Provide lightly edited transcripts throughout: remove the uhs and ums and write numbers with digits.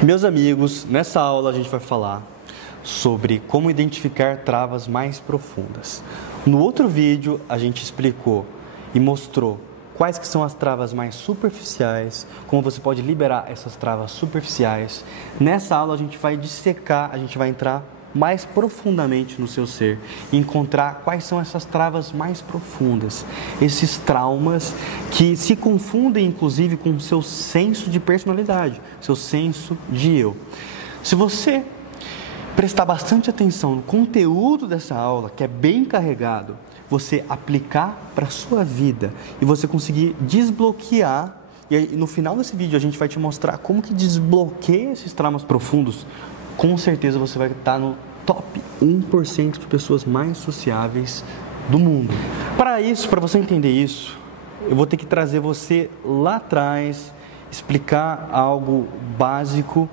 Meus amigos, nessa aula a gente vai falar sobre como identificar travas mais profundas. No outro vídeo a gente explicou e mostrou quais que são as travas mais superficiais, como você pode liberar essas travas superficiais. Nessa aula a gente vai dissecar, a gente vai entrar mais profundamente no seu ser e encontrar quais são essas travas mais profundas, esses traumas que se confundem inclusive com o seu senso de personalidade, seu senso de eu. Se você prestar bastante atenção no conteúdo dessa aula, que é bem carregado, você aplicar para a sua vida e você conseguir desbloquear, e aí, no final desse vídeo a gente vai te mostrar como que desbloqueia esses traumas profundos, com certeza você vai estar no top 1% de pessoas mais sociáveis do mundo. Para isso, para você entender isso, eu vou ter que trazer você lá atrás, explicar algo básico,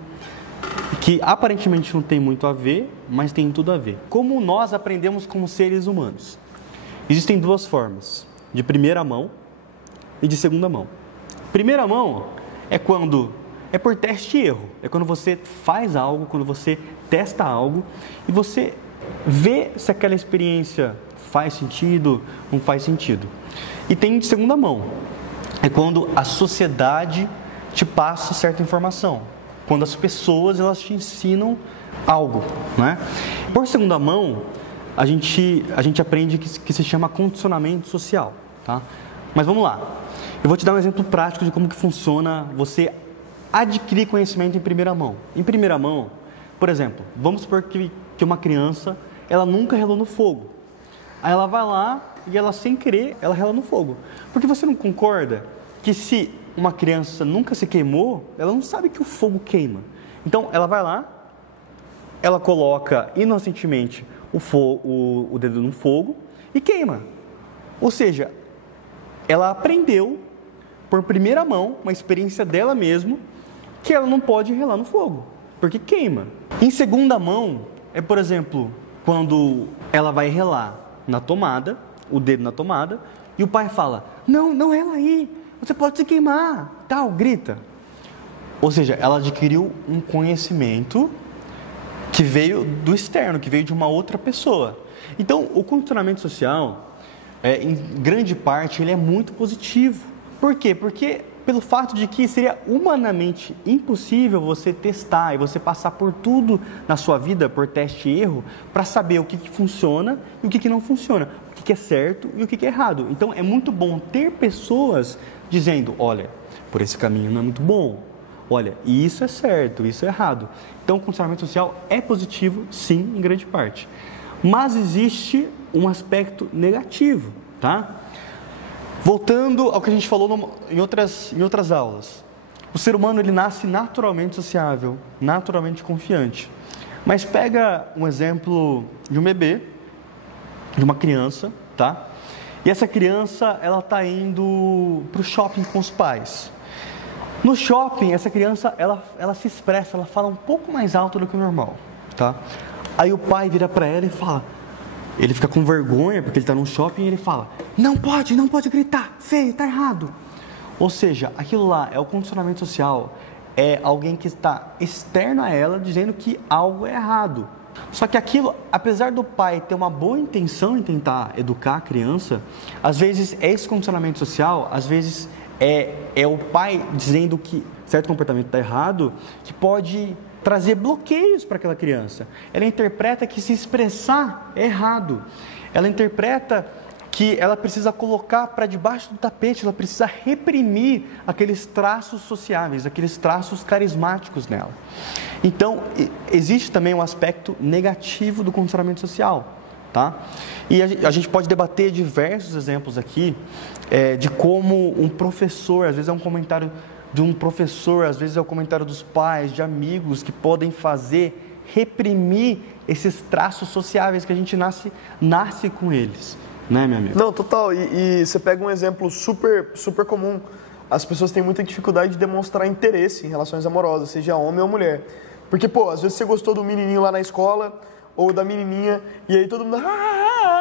que aparentemente não tem muito a ver, mas tem tudo a ver. Como nós aprendemos como seres humanos? Existem duas formas, de primeira mão e de segunda mão. Primeira mão é quando é por teste e erro, é quando você faz algo, quando você testa algo e você vê se aquela experiência faz sentido, não faz sentido. E tem de segunda mão, é quando a sociedade te passa certa informação, quando as pessoas elas te ensinam algo, né? Por segunda mão, a gente aprende que se chama condicionamento social, tá? Mas vamos lá, eu vou te dar um exemplo prático de como que funciona você adquirir conhecimento em primeira mão. Em primeira mão, por exemplo, vamos supor que uma criança, ela nunca relou no fogo. Aí ela vai lá e ela, sem querer, ela rela no fogo. Porque você não concorda que se uma criança nunca se queimou, ela não sabe que o fogo queima. Então, ela vai lá, ela coloca inocentemente o dedo no fogo e queima. Ou seja, ela aprendeu por primeira mão, uma experiência dela mesma, que ela não pode relar no fogo, porque queima. Em segunda mão, é por exemplo, quando ela vai relar na tomada, o dedo na tomada, e o pai fala, não rela aí, você pode se queimar, tal, grita. Ou seja, ela adquiriu um conhecimento que veio do externo, que veio de uma outra pessoa. Então, o condicionamento social, em grande parte, ele é muito positivo. Por quê? Porque pelo fato de que seria humanamente impossível você testar e você passar por tudo na sua vida, por teste e erro, para saber o que funciona e o que não funciona, o que é certo e o que é errado. Então, é muito bom ter pessoas dizendo, olha, por esse caminho não é muito bom, olha, isso é certo, isso é errado. Então, o condicionamento social é positivo, sim, em grande parte. Mas existe um aspecto negativo, tá? Voltando ao que a gente falou em outras aulas, o ser humano ele nasce naturalmente sociável, naturalmente confiante. Mas pega um exemplo de um bebê, de uma criança, tá? E essa criança, ela está indo para o shopping com os pais. No shopping, essa criança, ela se expressa, ela fala um pouco mais alto do que o normal, tá? Aí o pai vira para ela e fala... Ele fica com vergonha porque ele está num shopping e ele fala, não pode gritar, feio, está errado. Ou seja, aquilo lá é o condicionamento social, é alguém que está externo a ela dizendo que algo é errado. Só que aquilo, apesar do pai ter uma boa intenção em tentar educar a criança, às vezes é esse condicionamento social, às vezes é o pai dizendo que certo comportamento está errado, que pode trazer bloqueios para aquela criança. Ela interpreta que se expressar é errado. Ela interpreta que ela precisa colocar para debaixo do tapete, ela precisa reprimir aqueles traços sociáveis, aqueles traços carismáticos nela. Então, existe também um aspecto negativo do condicionamento social, tá? E a gente pode debater diversos exemplos aqui de como um professor, às vezes é um comentário de um professor, às vezes é o comentário dos pais, de amigos que podem reprimir esses traços sociáveis que a gente nasce com eles, né, meu amigo? Não, total, e você pega um exemplo super comum, as pessoas têm muita dificuldade de demonstrar interesse em relações amorosas, seja homem ou mulher, porque, às vezes você gostou do menininho lá na escola, ou da menininha, e aí todo mundo,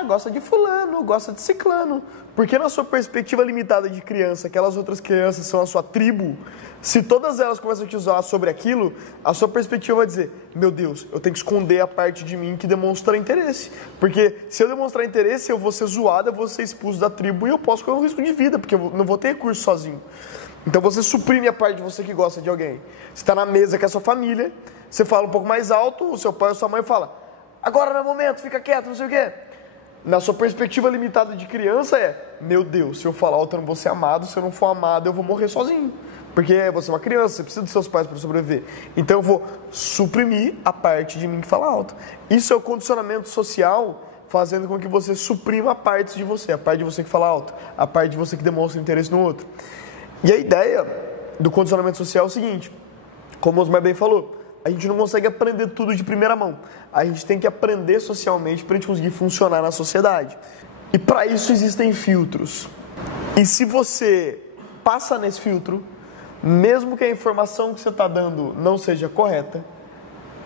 gosta de fulano, gosta de ciclano. Porque na sua perspectiva limitada de criança, aquelas outras crianças são a sua tribo, se todas elas começam a te usar sobre aquilo, a sua perspectiva vai dizer, meu Deus, eu tenho que esconder a parte de mim que demonstra interesse. Porque se eu demonstrar interesse, eu vou ser zoado, eu vou ser expulso da tribo e eu posso correr um risco de vida, porque eu não vou ter recurso sozinho. Então você suprime a parte de você que gosta de alguém. Você está na mesa com a sua família, você fala um pouco mais alto, o seu pai ou sua mãe fala, agora não é momento, fica quieto, não sei o quê. Na sua perspectiva limitada de criança meu Deus, se eu falar alto eu não vou ser amado, se eu não for amado eu vou morrer sozinho. Porque você é uma criança, você precisa dos seus pais para sobreviver. Então eu vou suprimir a parte de mim que fala alto. Isso é o condicionamento social fazendo com que você suprima a parte de você, a parte de você que fala alto, a parte de você que demonstra interesse no outro. E a ideia do condicionamento social é o seguinte, como o Osmar bem falou, a gente não consegue aprender tudo de primeira mão. A gente tem que aprender socialmente para a gente conseguir funcionar na sociedade. E para isso existem filtros. E se você passa nesse filtro, mesmo que a informação que você está dando não seja correta,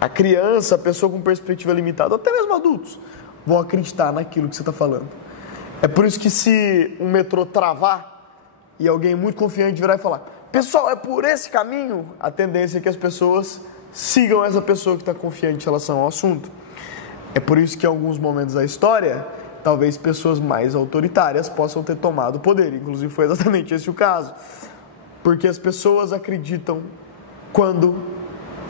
a criança, a pessoa com perspectiva limitada, até mesmo adultos, vão acreditar naquilo que você está falando. É por isso que se um metrô travar e alguém muito confiante virar e falar, pessoal, é por esse caminho, a tendência é que as pessoas sigam essa pessoa que está confiante em relação ao assunto. É por isso que em alguns momentos da história, talvez pessoas mais autoritárias possam ter tomado o poder. Inclusive foi exatamente esse o caso. Porque as pessoas acreditam quando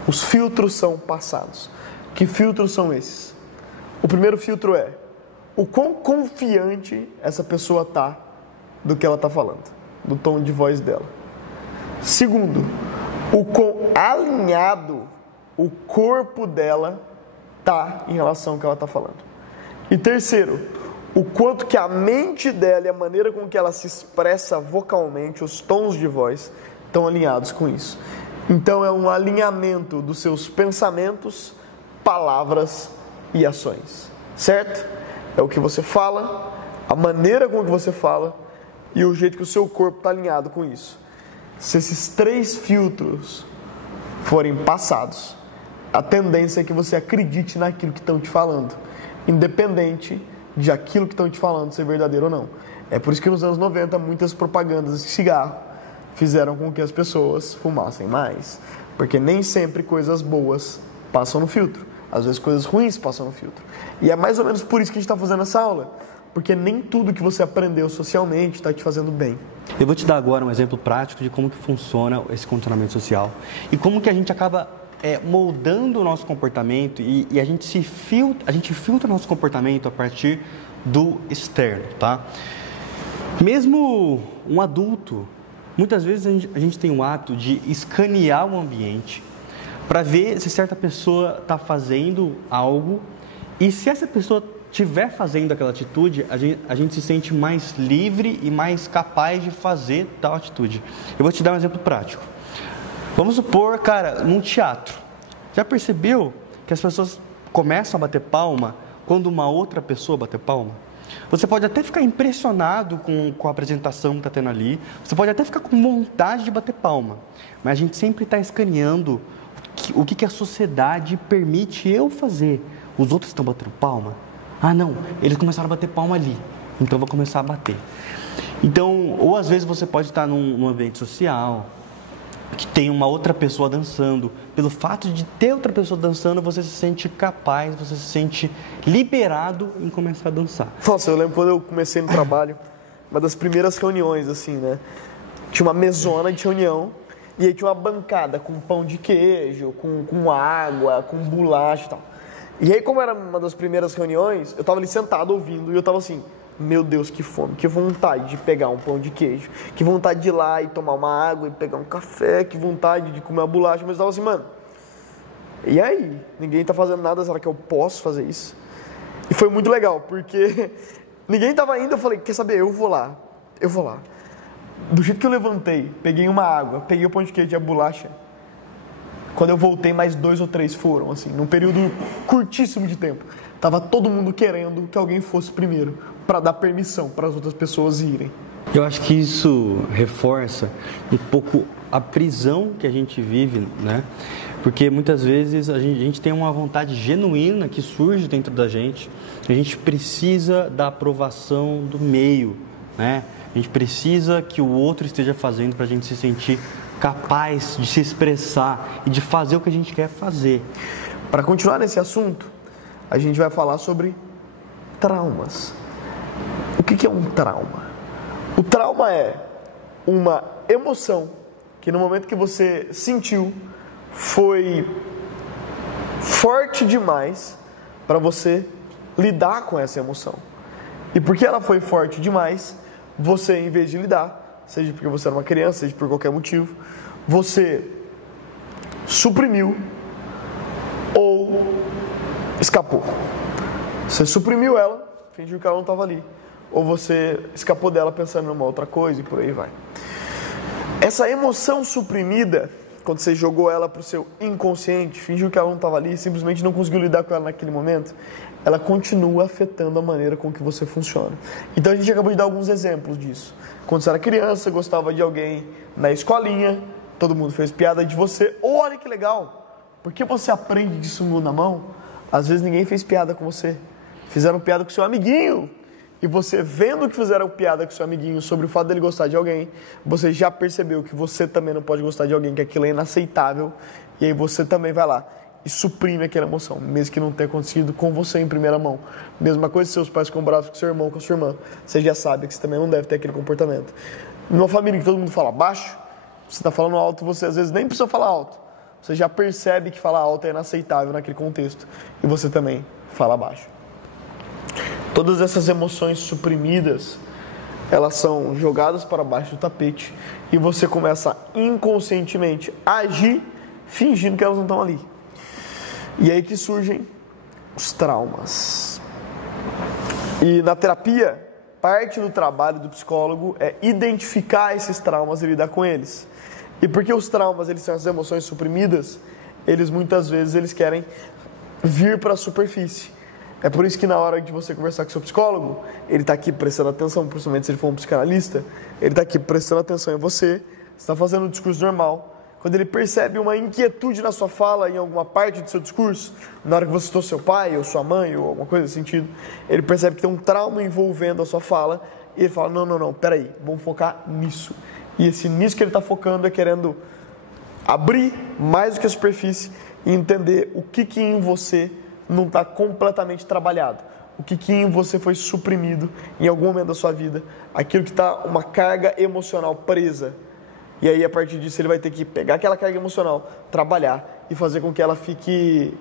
os filtros são passados. Que filtros são esses? O primeiro filtro é o quão confiante essa pessoa está do que ela está falando, do tom de voz dela. Segundo, o quão alinhado o corpo dela está em relação ao que ela está falando. E terceiro, o quanto que a mente dela e a maneira com que ela se expressa vocalmente, os tons de voz, estão alinhados com isso. Então é um alinhamento dos seus pensamentos, palavras e ações. Certo? É o que você fala, a maneira com que você fala e o jeito que o seu corpo está alinhado com isso. Se esses três filtros forem passados, a tendência é que você acredite naquilo que estão te falando, independente de aquilo que estão te falando ser verdadeiro ou não. É por isso que nos anos 90 muitas propagandas de cigarro fizeram com que as pessoas fumassem mais, porque nem sempre coisas boas passam no filtro, às vezes coisas ruins passam no filtro. E é mais ou menos por isso que a gente está fazendo essa aula, porque nem tudo que você aprendeu socialmente está te fazendo bem. Eu vou te dar agora um exemplo prático de como que funciona esse condicionamento social e como que a gente acaba moldando o nosso comportamento e a gente filtra o nosso comportamento a partir do externo, tá? Mesmo um adulto, muitas vezes a gente tem o hábito de escanear o ambiente para ver se certa pessoa está fazendo algo e se essa pessoa estiver fazendo aquela atitude, a gente se sente mais livre e mais capaz de fazer tal atitude. Eu vou te dar um exemplo prático. Vamos supor, cara, num teatro. Já percebeu que as pessoas começam a bater palma quando uma outra pessoa bater palma? Você pode até ficar impressionado com a apresentação que está tendo ali, você pode até ficar com vontade de bater palma, mas a gente sempre está escaneando o que a sociedade permite eu fazer. Os outros estão batendo palma? Ah, não, eles começaram a bater palma ali, então eu vou começar a bater. Então, ou às vezes você pode estar num ambiente social, que tem uma outra pessoa dançando. Pelo fato de ter outra pessoa dançando, você se sente capaz, você se sente liberado em começar a dançar. Nossa, eu lembro quando eu comecei no trabalho, uma das primeiras reuniões, assim, né? Tinha uma mesona de reunião, e aí tinha uma bancada com pão de queijo, com água, com bolacha e tal. E aí, como era uma das primeiras reuniões, eu tava ali sentado ouvindo, e eu tava assim, meu Deus, que fome, que vontade de pegar um pão de queijo, que vontade de ir lá e tomar uma água e pegar um café, que vontade de comer uma bolacha, mas eu tava assim, mano, e aí? Ninguém tá fazendo nada, será que eu posso fazer isso? E foi muito legal, porque ninguém tava indo, eu falei, quer saber, eu vou lá. Do jeito que eu levantei, peguei uma água, peguei o pão de queijo e a bolacha, quando eu voltei, mais 2 ou 3 foram, assim, num período curtíssimo de tempo. Tava todo mundo querendo que alguém fosse primeiro, para dar permissão para as outras pessoas irem. Eu acho que isso reforça um pouco a prisão que a gente vive, né? Porque muitas vezes a gente tem uma vontade genuína que surge dentro da gente. A gente precisa da aprovação do meio, né? A gente precisa que o outro esteja fazendo para a gente se sentir capaz de se expressar e de fazer o que a gente quer fazer. Para continuar nesse assunto, a gente vai falar sobre traumas. O que é um trauma? O trauma é uma emoção que no momento que você sentiu foi forte demais para você lidar com essa emoção. E porque ela foi forte demais, você, em vez de lidar, seja porque você era uma criança, seja por qualquer motivo, você suprimiu ou escapou. Você suprimiu ela, fingiu que ela não estava ali. Ou você escapou dela pensando numa outra coisa e por aí vai. Essa emoção suprimida, quando você jogou ela para o seu inconsciente, fingiu que ela não estava ali, simplesmente não conseguiu lidar com ela naquele momento, ela continua afetando a maneira com que você funciona. Então a gente acabou de dar alguns exemplos disso. Quando você era criança, gostava de alguém na escolinha, todo mundo fez piada de você. Ou olha que legal, porque você aprende de sunga na mão, às vezes ninguém fez piada com você. Fizeram piada com seu amiguinho. E você, vendo que fizeram piada com seu amiguinho sobre o fato dele gostar de alguém, você já percebeu que você também não pode gostar de alguém, que aquilo é inaceitável. E aí você também vai lá e suprime aquela emoção, mesmo que não tenha acontecido com você em primeira mão. Mesma coisa se seus pais ficam bravos com seu irmão, com a sua irmã. Você já sabe que você também não deve ter aquele comportamento. Numa família que todo mundo fala baixo, você está falando alto, você às vezes nem precisa falar alto. Você já percebe que falar alto é inaceitável naquele contexto. E você também fala baixo. Todas essas emoções suprimidas, elas são jogadas para baixo do tapete e você começa inconscientemente a agir fingindo que elas não estão ali. E aí que surgem os traumas. E na terapia, parte do trabalho do psicólogo é identificar esses traumas e lidar com eles. E porque os traumas, eles são as emoções suprimidas, eles muitas vezes eles querem vir para a superfície. É por isso que na hora de você conversar com seu psicólogo, ele está aqui prestando atenção, principalmente se ele for um psicanalista, ele está aqui prestando atenção em você está fazendo um discurso normal. Quando ele percebe uma inquietude na sua fala, em alguma parte do seu discurso, na hora que você citou seu pai ou sua mãe ou alguma coisa nesse sentido, ele percebe que tem um trauma envolvendo a sua fala e ele fala, não, peraí, vamos focar nisso. E esse nisso que ele está focando é querendo abrir mais do que a superfície e entender o que em você não está completamente trabalhado, o que em você foi suprimido em algum momento da sua vida, aquilo que está uma carga emocional presa. E aí, a partir disso, ele vai ter que pegar aquela carga emocional, trabalhar e fazer com que ela fique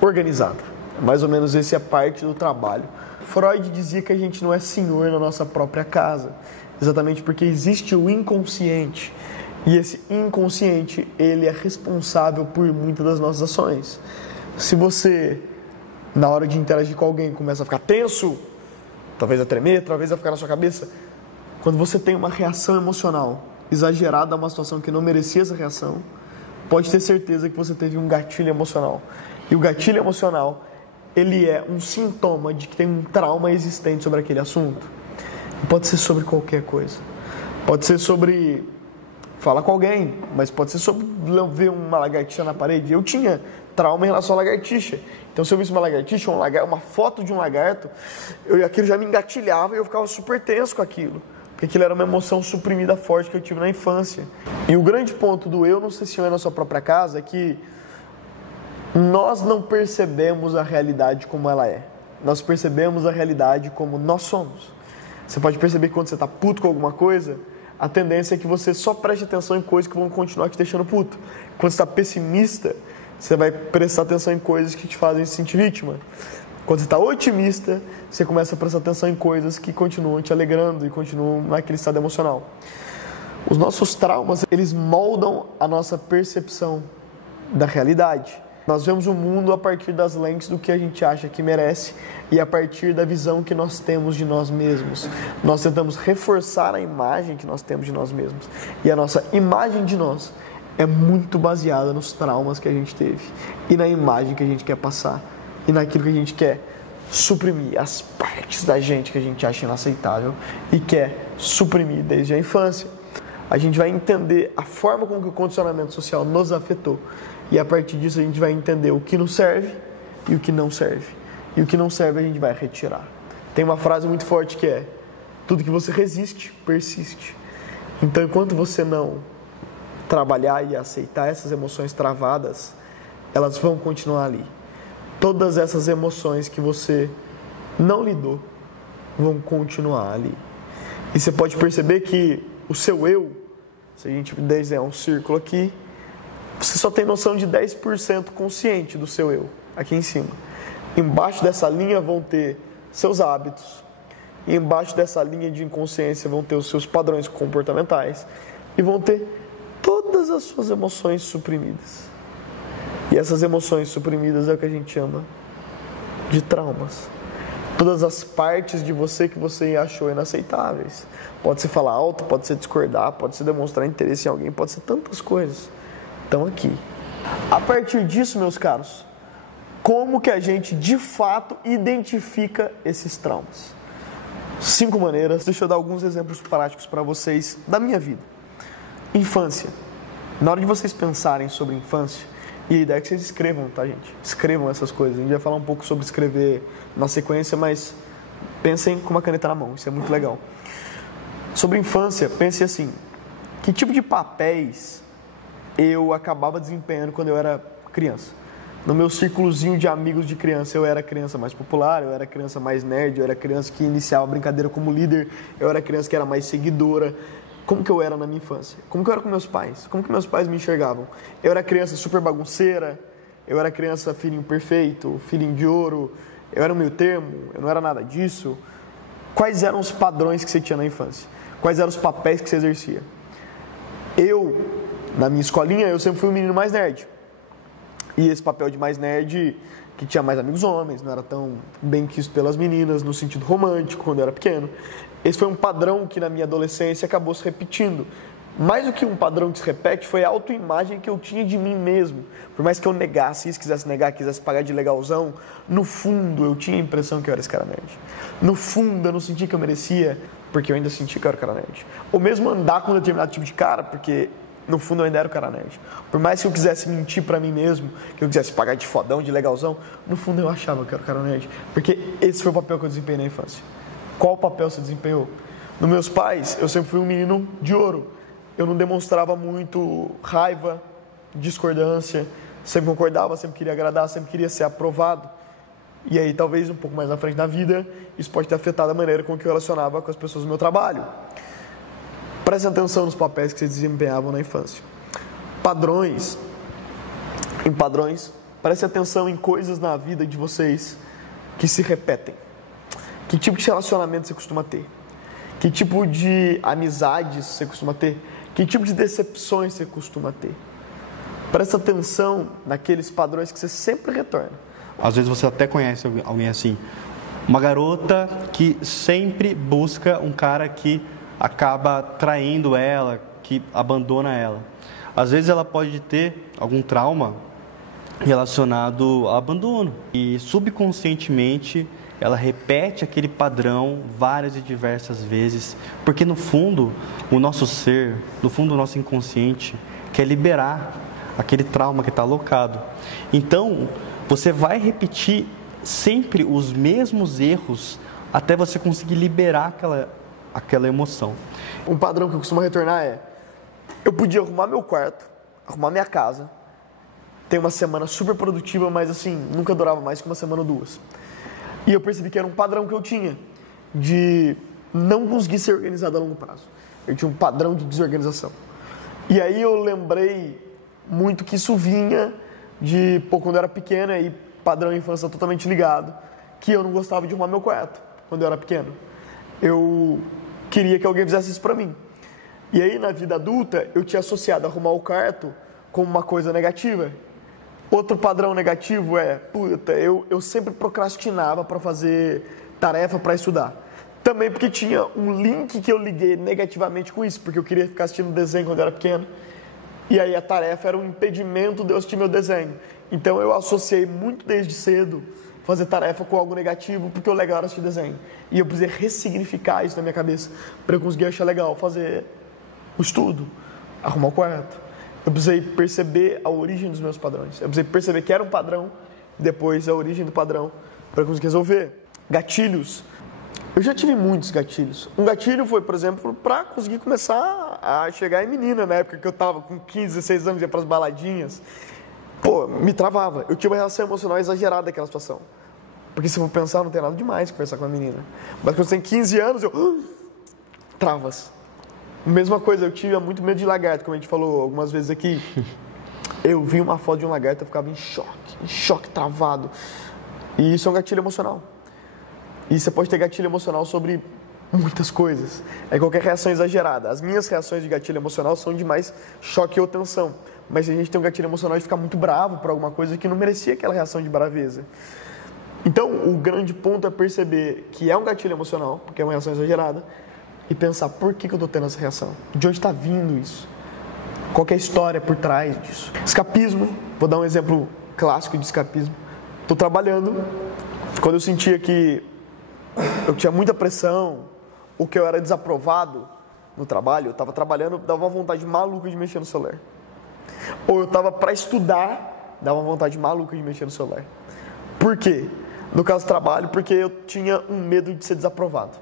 organizada. Mais ou menos esse é parte do trabalho. Freud dizia que a gente não é senhor na nossa própria casa, exatamente porque existe o inconsciente. E esse inconsciente, ele é responsável por muitas das nossas ações. Se você, na hora de interagir com alguém, começa a ficar tenso, talvez a tremer, talvez a ficar na sua cabeça, quando você tem uma reação emocional exagerada a uma situação que não merecia essa reação, pode ter certeza que você teve um gatilho emocional. E o gatilho emocional, ele é um sintoma de que tem um trauma existente sobre aquele assunto. Pode ser sobre qualquer coisa. Pode ser sobre falar com alguém, mas pode ser sobre ver uma lagartixa na parede. Eu tinha trauma em relação à lagartixa. Então, se eu visse uma lagartixa, uma foto de um lagarto, aquilo já me engatilhava e eu ficava super tenso com aquilo. Porque aquilo era uma emoção suprimida forte que eu tive na infância. E o grande ponto do eu não ser senhor na sua própria casa é que nós não percebemos a realidade como ela é. Nós percebemos a realidade como nós somos. Você pode perceber que quando você está puto com alguma coisa, a tendência é que você só preste atenção em coisas que vão continuar te deixando puto. Quando você está pessimista, você vai prestar atenção em coisas que te fazem se sentir vítima. Quando você está otimista, você começa a prestar atenção em coisas que continuam te alegrando e continuam naquele estado emocional. Os nossos traumas, eles moldam a nossa percepção da realidade. Nós vemos o mundo a partir das lentes do que a gente acha que merece e a partir da visão que nós temos de nós mesmos. Nós tentamos reforçar a imagem que nós temos de nós mesmos. E a nossa imagem de nós é muito baseada nos traumas que a gente teve e na imagem que a gente quer passar e naquilo que a gente quer suprimir, as partes da gente que a gente acha inaceitável e quer suprimir desde a infância. a gente vai entender a forma como que o condicionamento social nos afetou. E a partir disso a gente vai entender o que nos serve e o que não serve. E o que não serve a gente vai retirar. Tem uma frase muito forte que é: tudo que você resiste, persiste. Então, enquanto você não trabalhar e aceitar essas emoções travadas, elas vão continuar ali. Todas essas emoções que você não lidou vão continuar ali. E você pode perceber que o seu eu, se a gente desenhar um círculo aqui, você só tem noção de 10% consciente do seu eu, aqui em cima. Embaixo dessa linha vão ter seus hábitos, e embaixo dessa linha de inconsciência vão ter os seus padrões comportamentais, e vão ter todas as suas emoções suprimidas. E essas emoções suprimidas é o que a gente chama de traumas. Todas as partes de você que você achou inaceitáveis. Pode ser falar alto, pode ser discordar, pode ser demonstrar interesse em alguém, pode ser tantas coisas. Estão aqui. A partir disso, meus caros, como que a gente de fato identifica esses traumas? 5 maneiras. Deixa eu dar alguns exemplos práticos para vocês da minha vida. Infância. Na hora de vocês pensarem sobre infância, e a ideia é que vocês escrevam, tá, gente? Escrevam essas coisas. A gente vai falar um pouco sobre escrever na sequência, mas pensem com uma caneta na mão, isso é muito legal. Sobre infância, pense assim: que tipo de papéis eu acabava desempenhando quando eu era criança? No meu círculozinho de amigos de criança, eu era a criança mais popular, eu era a criança mais nerd, eu era a criança que iniciava a brincadeira como líder, eu era a criança que era mais seguidora. Como que eu era na minha infância? Como que eu era com meus pais? Como que meus pais me enxergavam? Eu era criança super bagunceira, eu era criança filhinho perfeito, filhinho de ouro, eu era o meio termo, eu não era nada disso. Quais eram os padrões que você tinha na infância? Quais eram os papéis que você exercia? Eu, na minha escolinha, eu sempre fui o menino mais nerd. E esse papel de mais nerd, que tinha mais amigos homens, não era tão bem quisto pelas meninas, no sentido romântico, quando eu era pequeno. Esse foi um padrão que na minha adolescência acabou se repetindo. Mais do que um padrão que se repete, foi a autoimagem que eu tinha de mim mesmo. Por mais que eu negasse isso, quisesse negar, quisesse pagar de legalzão, no fundo eu tinha a impressão que eu era esse cara nerd. No fundo eu não sentia que eu merecia, porque eu ainda sentia que eu era o cara nerd. Ou mesmo andar com um determinado tipo de cara, porque no fundo eu ainda era o cara nerd. Por mais que eu quisesse mentir pra mim mesmo, que eu quisesse pagar de fodão, de legalzão, no fundo eu achava que eu era o cara nerd. Porque esse foi o papel que eu desempenhei na infância. Qual papel você desempenhou? Nos meus pais, eu sempre fui um menino de ouro. Eu não demonstrava muito raiva, discordância, sempre concordava, sempre queria agradar, sempre queria ser aprovado. E aí, talvez um pouco mais na frente da vida, isso pode ter afetado a maneira com que eu relacionava com as pessoas do meu trabalho. Prestem atenção nos papéis que vocês desempenhavam na infância. Padrões. Em padrões, prestem atenção em coisas na vida de vocês que se repetem. Que tipo de relacionamento você costuma ter? Que tipo de amizades você costuma ter? Que tipo de decepções você costuma ter? Presta atenção naqueles padrões que você sempre retorna. Às vezes você até conhece alguém assim. Uma garota que sempre busca um cara que acaba traindo ela, que abandona ela. Às vezes ela pode ter algum trauma relacionado ao abandono. E subconscientemente ela repete aquele padrão várias e diversas vezes, porque no fundo o nosso ser, no fundo o nosso inconsciente quer liberar aquele trauma que está alocado. Então você vai repetir sempre os mesmos erros até você conseguir liberar aquela emoção. Um padrão que eu costumo retornar é: eu podia arrumar meu quarto, arrumar minha casa, ter uma semana super produtiva, mas assim, nunca durava mais que uma semana ou duas. E eu percebi que era um padrão que eu tinha, de não conseguir ser organizado a longo prazo. Eu tinha um padrão de desorganização. E aí eu lembrei muito que isso vinha de, quando eu era pequena, e padrão de infância totalmente ligado, que eu não gostava de arrumar meu quarto, quando eu era pequeno. Eu queria que alguém fizesse isso pra mim. E aí, na vida adulta, eu tinha associado arrumar o quarto como uma coisa negativa. Outro padrão negativo é, eu sempre procrastinava para fazer tarefa para estudar. Também porque tinha um link que eu liguei negativamente com isso, porque eu queria ficar assistindo desenho quando eu era pequeno. E aí a tarefa era um impedimento de eu assistir meu desenho. Então eu associei muito desde cedo fazer tarefa com algo negativo, porque o legal era assistir desenho. E eu precisei ressignificar isso na minha cabeça, para eu conseguir achar legal fazer o estudo, arrumar o quarto. Eu precisei perceber a origem dos meus padrões. Eu precisei perceber que era um padrão, depois a origem do padrão, para conseguir resolver. Gatilhos. Eu já tive muitos gatilhos. Um gatilho foi, por exemplo, para conseguir começar a chegar em menina, na época que eu tava com 15, 16 anos, ia pras baladinhas. Pô, me travava. Eu tinha uma reação emocional exagerada daquela situação. Porque se eu for pensar, não tem nada demais conversar com uma menina. Mas quando você tem 15 anos, travas. Mesma coisa, eu tinha muito medo de lagarto, como a gente falou algumas vezes aqui. Eu vi uma foto de um lagarto, eu ficava em choque, travado. E isso é um gatilho emocional. E você pode ter gatilho emocional sobre muitas coisas. É qualquer reação exagerada. As minhas reações de gatilho emocional são de mais choque ou tensão. Mas a gente tem um gatilho emocional de ficar muito bravo por alguma coisa que não merecia aquela reação de braveza. Então, o grande ponto é perceber que é um gatilho emocional, porque é uma reação exagerada, e pensar por que eu estou tendo essa reação? De onde está vindo isso? Qual que é a história por trás disso? Escapismo, vou dar um exemplo clássico de escapismo. Estou trabalhando, quando eu sentia que eu tinha muita pressão, ou que eu era desaprovado no trabalho, eu estava trabalhando, dava uma vontade maluca de mexer no celular. Ou eu estava para estudar, dava uma vontade maluca de mexer no celular. Por quê? No caso do trabalho, porque eu tinha um medo de ser desaprovado.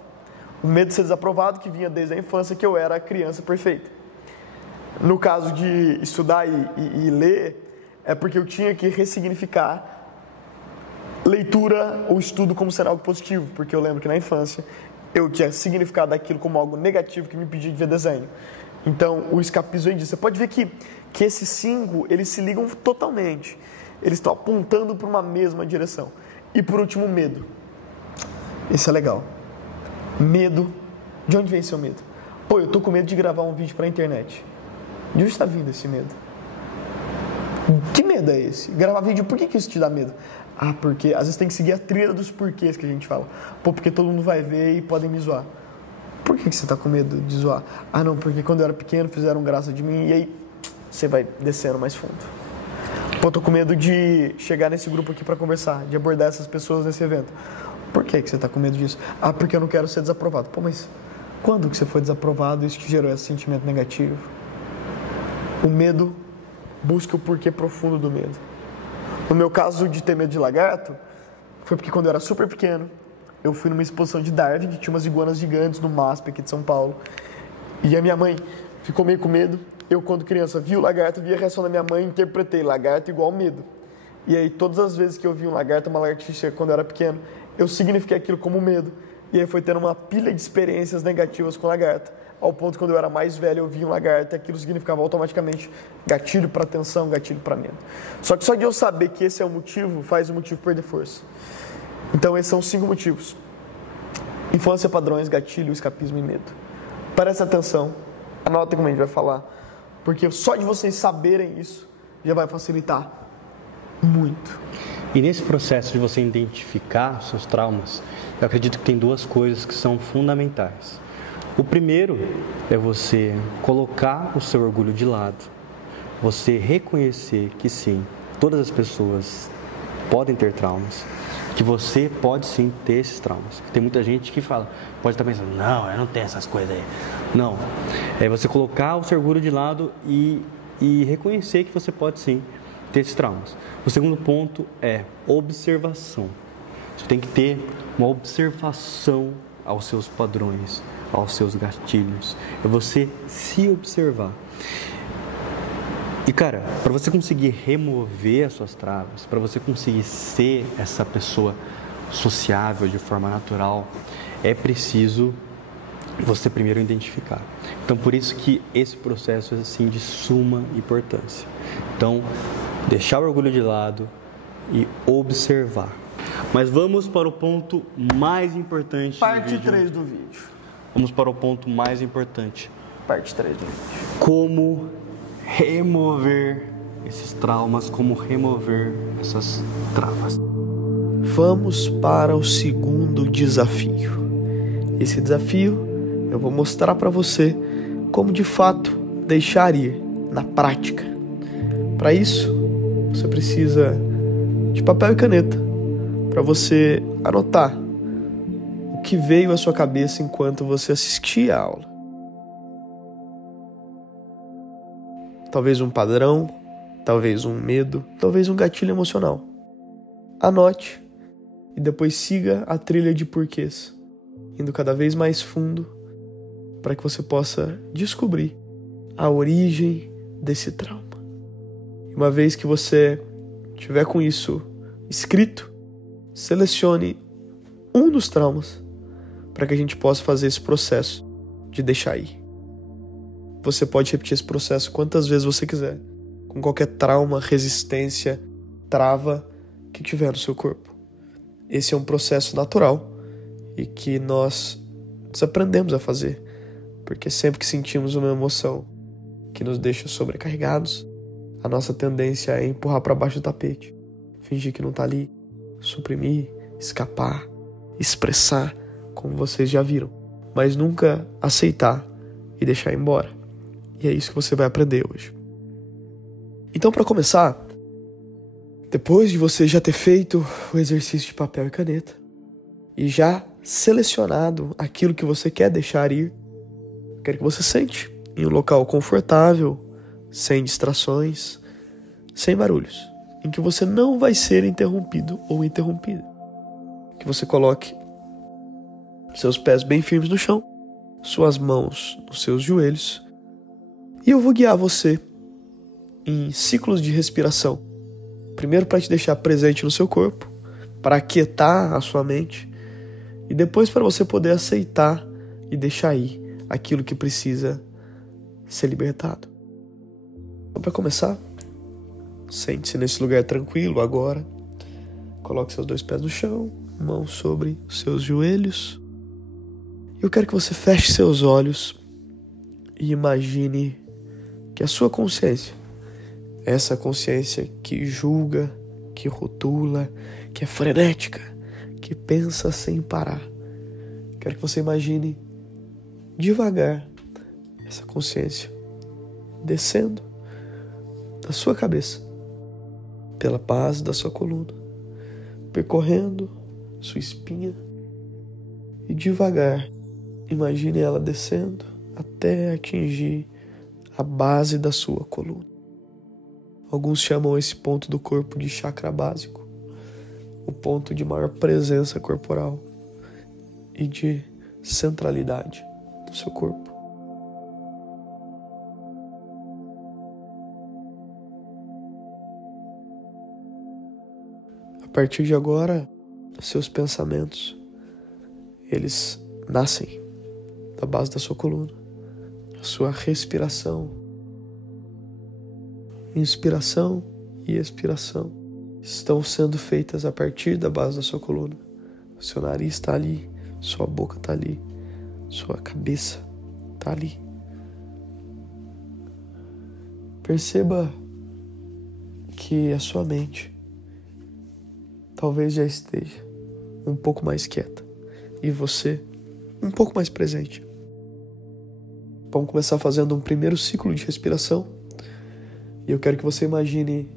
O medo de ser desaprovado que vinha desde a infância, que eu era a criança perfeita. No caso de estudar e ler, é porque eu tinha que ressignificar leitura ou estudo como sendo algo positivo, porque eu lembro que na infância eu tinha significado aquilo como algo negativo que me impedia de ver desenho. Então, o escapismo vem disso. Você pode ver que esses 5, eles se ligam totalmente. Eles estão apontando para uma mesma direção. E por último, medo. Isso é legal. Medo. De onde vem seu medo? Pô, eu tô com medo de gravar um vídeo para a internet. De onde está vindo esse medo? Que medo é esse? Gravar vídeo, por que isso te dá medo? Ah, porque às vezes tem que seguir a trilha dos porquês que a gente fala. Pô, porque todo mundo vai ver e podem me zoar. Por que você tá com medo de zoar? Ah, não, porque quando eu era pequeno fizeram graça de mim e aí você vai descendo mais fundo. Pô, tô com medo de chegar nesse grupo aqui para conversar, de abordar essas pessoas nesse evento. Por que você tá com medo disso? Ah, porque eu não quero ser desaprovado. Pô, mas quando que você foi desaprovado e isso que gerou esse sentimento negativo? O medo, busca o porquê profundo do medo. No meu caso de ter medo de lagarto, foi porque quando eu era super pequeno, eu fui numa exposição de Darwin, que tinha umas iguanas gigantes no MASP aqui de São Paulo. E a minha mãe ficou meio com medo. Eu, quando criança, vi o lagarto, vi a reação da minha mãe e interpretei lagarto igual medo. E aí, todas as vezes que eu vi um lagarto, uma lagartixa, quando eu era pequeno, eu signifiquei aquilo como medo. E aí foi tendo uma pilha de experiências negativas com lagarto. Ao ponto que quando eu era mais velho, eu vi um lagarto e aquilo significava automaticamente gatilho para tensão, gatilho para medo. Só que só de eu saber que esse é o motivo, faz o motivo perder força. Então, esses são os 5 motivos. Infância, padrões, gatilho, escapismo e medo. Presta atenção, anota como a gente vai falar, porque só de vocês saberem isso já vai facilitar muito. E nesse processo de você identificar os seus traumas, eu acredito que tem 2 coisas que são fundamentais. O primeiro é você colocar o seu orgulho de lado, você reconhecer que sim, todas as pessoas podem ter traumas, que você pode sim ter esses traumas. Tem muita gente que fala, pode estar pensando, não, eu não tenho essas coisas aí. Não, é você colocar o seu orgulho de lado e reconhecer que você pode sim ter esses traumas. O segundo ponto é observação. Você tem que ter uma observação aos seus padrões, aos seus gatilhos. É você se observar. E cara, para você conseguir remover as suas travas, para você conseguir ser essa pessoa sociável de forma natural, é preciso você primeiro identificar. Então, por isso que esse processo é assim de suma importância. Então, deixar o orgulho de lado e observar. Mas vamos para o ponto mais importante do vídeo. Parte 3 do vídeo. Vamos para o ponto mais importante. Parte 3 do vídeo. Como remover esses traumas, como remover essas travas. Vamos para o segundo desafio. Esse desafio eu vou mostrar para você como de fato deixar ir na prática. Para isso, você precisa de papel e caneta para você anotar o que veio à sua cabeça enquanto você assistia a aula. talvez um padrão, talvez um medo, talvez um gatilho emocional. Anote e depois siga a trilha de porquês, indo cada vez mais fundo para que você possa descobrir a origem desse trauma. E uma vez que você tiver com isso escrito, selecione um dos traumas para que a gente possa fazer esse processo de deixar ir. Você pode repetir esse processo quantas vezes você quiser, com qualquer trauma, resistência, trava que tiver no seu corpo. Esse é um processo natural e que nós aprendemos a fazer, porque sempre que sentimos uma emoção que nos deixa sobrecarregados, a nossa tendência é empurrar para baixo do tapete, fingir que não está ali, suprimir, escapar, expressar, como vocês já viram, mas nunca aceitar e deixar embora. E é isso que você vai aprender hoje. Então, para começar, depois de você já ter feito o exercício de papel e caneta e já selecionado aquilo que você quer deixar ir, quero que você sente em um local confortável, sem distrações, sem barulhos, em que você não vai ser interrompido ou interrompida. Que você coloque seus pés bem firmes no chão, suas mãos nos seus joelhos, e eu vou guiar você em ciclos de respiração. Primeiro para te deixar presente no seu corpo, para aquietar a sua mente, e depois para você poder aceitar e deixar ir aquilo que precisa ser libertado. Então, para começar, sente-se nesse lugar tranquilo agora. Coloque seus 2 pés no chão, mãos sobre os seus joelhos. Eu quero que você feche seus olhos e imagine que a sua consciência, essa consciência que julga, que rotula, que é frenética, que pensa sem parar. Quero que você imagine devagar essa consciência descendo da sua cabeça, pela base da sua coluna, percorrendo sua espinha e devagar imagine ela descendo até atingir a base da sua coluna. Alguns chamam esse ponto do corpo de chakra básico, o ponto de maior presença corporal e de centralidade do seu corpo. A partir de agora, seus pensamentos, eles nascem da base da sua coluna. A sua respiração, inspiração e expiração estão sendo feitas a partir da base da sua coluna. Seu nariz está ali, sua boca está ali, sua cabeça está ali. Perceba que a sua mente talvez já esteja um pouco mais quieta e você um pouco mais presente. Vamos começar fazendo um primeiro ciclo de respiração. E eu quero que você imagine,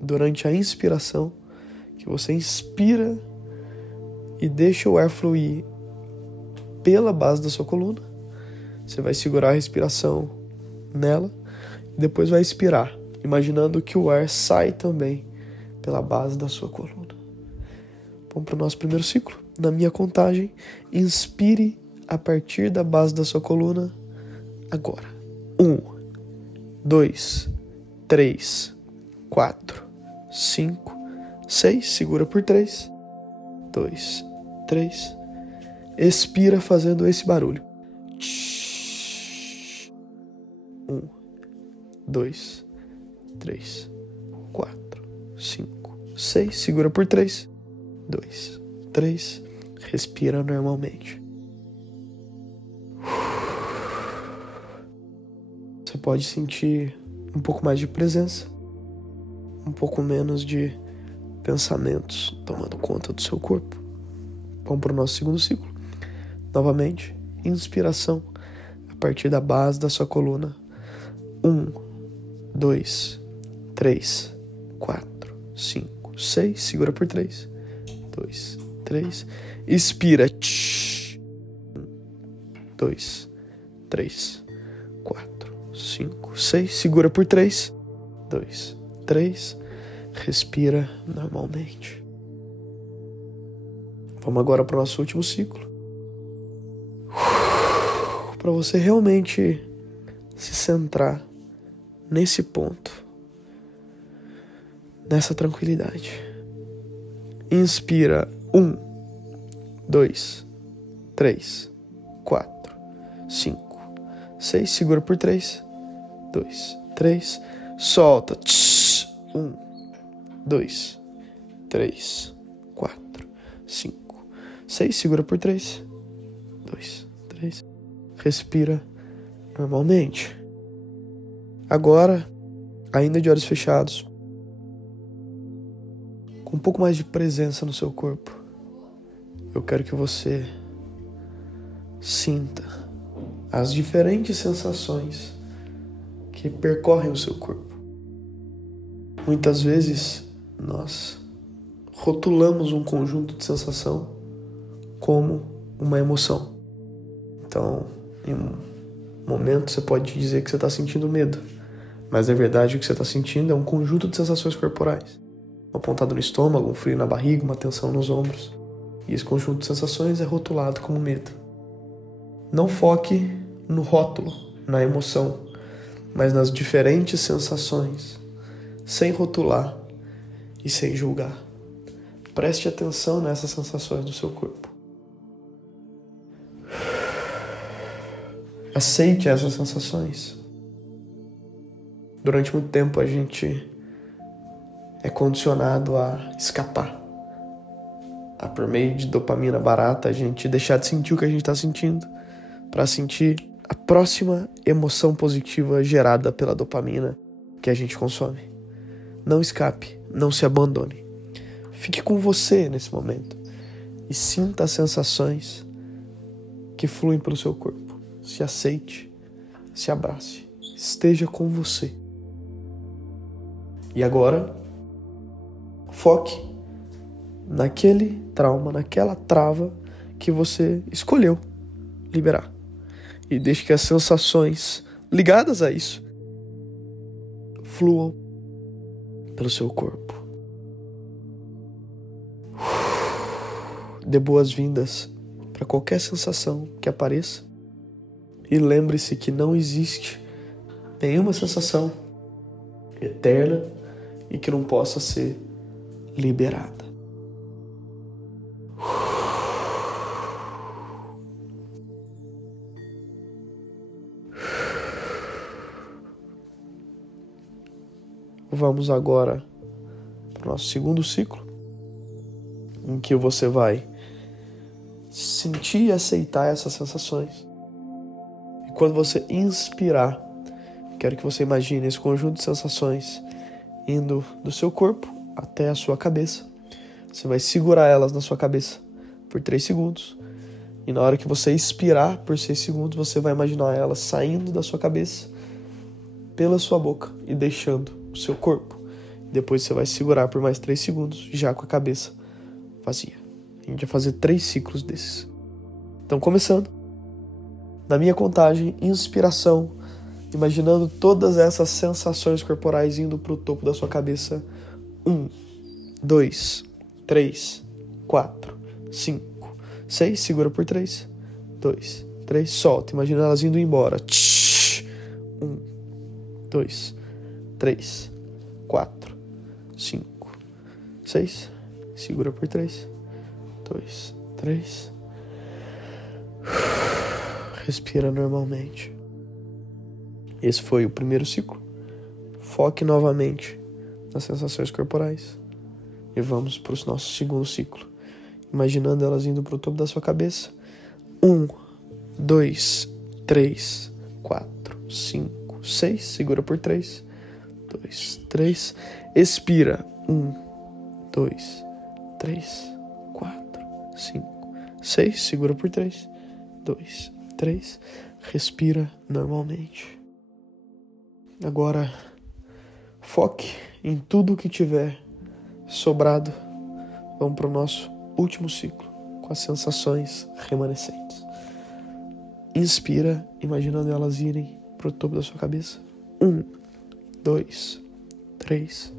durante a inspiração, que você inspira e deixa o ar fluir pela base da sua coluna. Você vai segurar a respiração nela e depois vai expirar, imaginando que o ar sai também pela base da sua coluna. Vamos para o nosso primeiro ciclo. Na minha contagem, inspire a partir da base da sua coluna agora. 1, 2, 3, 4, 5, 6. Segura por 3. 2, 3. Expira fazendo esse barulho. 1, 2, 3, 4, 5, 6. Segura por 3. 2, 3. Respira normalmente. Você pode sentir um pouco mais de presença, um pouco menos de pensamentos tomando conta do seu corpo. Vamos para o nosso segundo ciclo. Novamente, inspiração a partir da base da sua coluna. 1, 2, 3, 4, 5, 6. Segura por 3. 2, 3. Expira. 1, 2, 3, 4, 5, 6. Segura por 3, 2, 3. Respira normalmente. Vamos agora para o nosso último ciclo. Para você realmente se centrar nesse ponto, nessa tranquilidade. Inspira. 1, 2, 3, 4, 5, 6. Segura por 3, 2, 3. Solta. 1, 2, 3, 4, 5, 6. Segura por 3, 2, 3. Respira normalmente. Agora, ainda de olhos fechados, com um pouco mais de presença no seu corpo, eu quero que você sinta as diferentes sensações que percorrem o seu corpo. Muitas vezes nós rotulamos um conjunto de sensação como uma emoção. Então, em um momento você pode dizer que você está sentindo medo, mas na verdade o que você está sentindo é um conjunto de sensações corporais. Uma pontada no estômago, um frio na barriga, uma tensão nos ombros. E esse conjunto de sensações é rotulado como medo. Não foque no rótulo, na emoção, mas nas diferentes sensações, sem rotular e sem julgar. Preste atenção nessas sensações do seu corpo. Aceite essas sensações. Durante muito tempo a gente é condicionado a escapar. Por meio de dopamina barata, a gente deixar de sentir o que a gente está sentindo para sentir a próxima emoção positiva gerada pela dopamina que a gente consome. Não escape, não se abandone. Fique com você nesse momento e sinta as sensações que fluem pelo seu corpo. Se aceite, se abrace, esteja com você. E agora, foque naquele trauma, naquela trava que você escolheu liberar. E deixe que as sensações ligadas a isso fluam pelo seu corpo. Dê boas-vindas para qualquer sensação que apareça. E lembre-se que não existe nenhuma sensação eterna e que não possa ser liberada. Vamos agora para o nosso segundo ciclo, em que você vai sentir e aceitar essas sensações. E quando você inspirar, quero que você imagine esse conjunto de sensações indo do seu corpo até a sua cabeça. Você vai segurar elas na sua cabeça por 3 segundos. E na hora que você expirar por 6 segundos, você vai imaginar elas saindo da sua cabeça pela sua boca e deixando o seu corpo. Depois você vai segurar por mais 3 segundos, já com a cabeça vazia. A gente vai fazer 3 ciclos desses. Então, começando. Na minha contagem, inspiração, imaginando todas essas sensações corporais indo para o topo da sua cabeça. 1, 2, 3, 4, 5, 6. Segura por 3. 2, 3. Solta. Imagina elas indo embora. 1, 2, 3, 4, 5, 6. Segura por 3. 2, 3. Respira normalmente. Esse foi o primeiro ciclo. Foque novamente nas sensações corporais. E vamos para o nosso segundo ciclo. Imaginando elas indo para o topo da sua cabeça. 1, 2, 3, 4, 5, 6. Segura por 3. 2, 3. Expira. 1, 2, 3, 4, 5, 6. Segura por 3. 2, 3. Respira normalmente. Agora, foque em tudo que tiver sobrado. Vamos para o nosso último ciclo, com as sensações remanescentes. Inspira, imaginando elas irem para pro topo da sua cabeça. 1, 2, 3,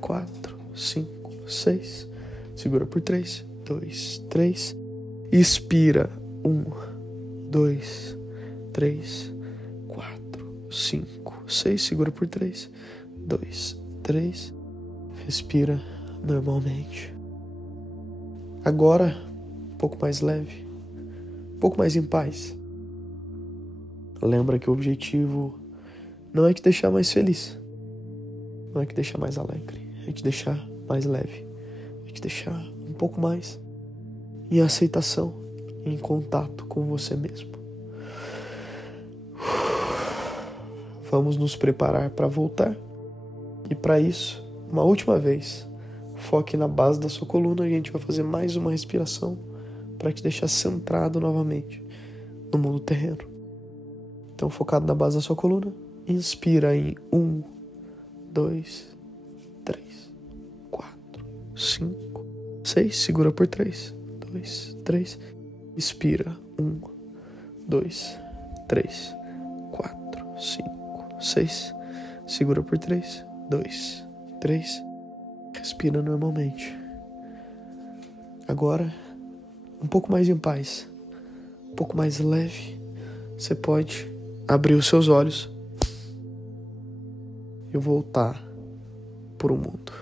4, 5, 6. Segura por 3, 2, 3. Expira. 1, 2, 3, 4, 5, 6. Segura por 3, 2, 3. Respira normalmente. Agora, um pouco mais leve, um pouco mais em paz. Lembra que o objetivo não é te deixar mais feliz, não é te deixar mais alegre, é te deixar mais leve, é te deixar um pouco mais em aceitação, em contato com você mesmo. Vamos nos preparar para voltar. E para isso, uma última vez, foque na base da sua coluna. A gente vai fazer mais uma respiração para te deixar centrado novamente no mundo terreno. Então, focado na base da sua coluna, inspira em 1, 2, 3, 4, 5, 6. Segura por 3, 2, 3. Expira. 1, 2, 3, 4, 5, 6. Segura por 3, 2, 3. Respira normalmente. Agora, um pouco mais em paz, um pouco mais leve, você pode abrir os seus olhos e voltar para o mundo.